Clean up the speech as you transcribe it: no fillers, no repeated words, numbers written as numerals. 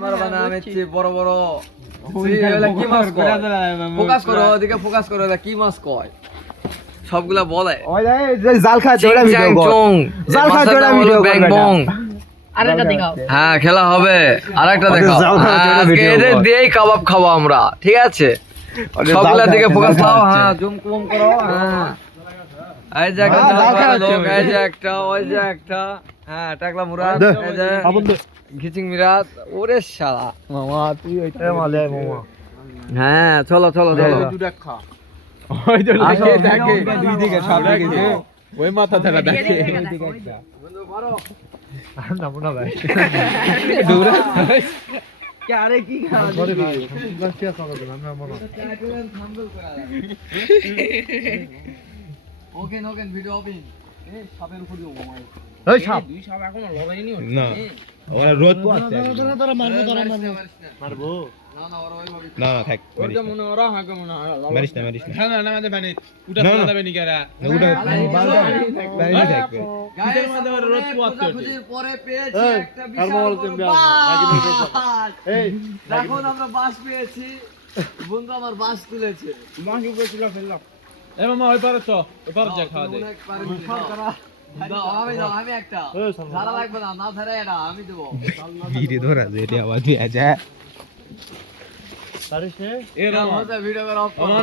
মারবা না আমি বড় বড় কি মাছ কয় ফোকাস করো ওদিকে ফোকাস করো কি মাছ কয় সবগুলা বলে ওই যে জাল খায় জোড়া ভিডিও কর জাল খায় জোড়া ভিডিও কর ব্যাং আরেকটা দেখাও হ্যাঁ খেলা হবে আরেকটা দেখাও আজকে এদের দিয়েই কাবাব খাবো আমরা ঠিক আছে সবগুলার দিকে ফোকাস দাও হ্যাঁ জুম কুম করো হ্যাঁ এই যে একটা লোক এই যে একটা ওই যে একটা হ্যাঁ টাকলা মুরাদ এই যে ঘিচিং মিরাজ ওরে শালা মামা তুই ওইটা মালে মামা হ্যাঁ চলো চলো চলো দুটা খা ওই তো দেখে দেখে দুই দিকে সব দেখে ওই মাথা ধরা দেখে বন্ধু মারো নামনা ভাই দূরে কে আরে কি খাওয়া করে ভাই বাস কি খাওয়া দেন আমরা মনে ওকে ওকে ভিডিও ওপেন এই সাপের উপর দিও মোবাইল ওই সাপ দুই সব এখনো লড়াইনি না ওরা রোদ পোয়াচ্ছে মারবো না না ওরা ওইভাবে না না থাক ওর তো মনে ওরা হাকে মনে হয় মারিস না হ্যাঁ না আমাদের বানি উটা না, না। দেবে নি কেরা ওটা বালদা বালদা থাকবে গাইস আমাদের রোদ পোয়াচ্ছে খুঁজির পরে পেয়েছি এই, একটা আর বিশাল মোবাইল বড় কিনবে বাস। এই দেখুন আমরা বাস পেয়েছি বন্ধু আমার বাস তুলেছে মাছ উপরে ছিল ফেললাম এ মামা ওই পারে তো ওই পারে যা খাওয়া দে অনেক পারমিশন দাও আমি একটা ঝাড়া লাগবে না না ধরে এটা আমি দেবো ভিডিও ধরা যে এটা আওয়াজ দিয়ে যায় এ রামা ভিডিও করা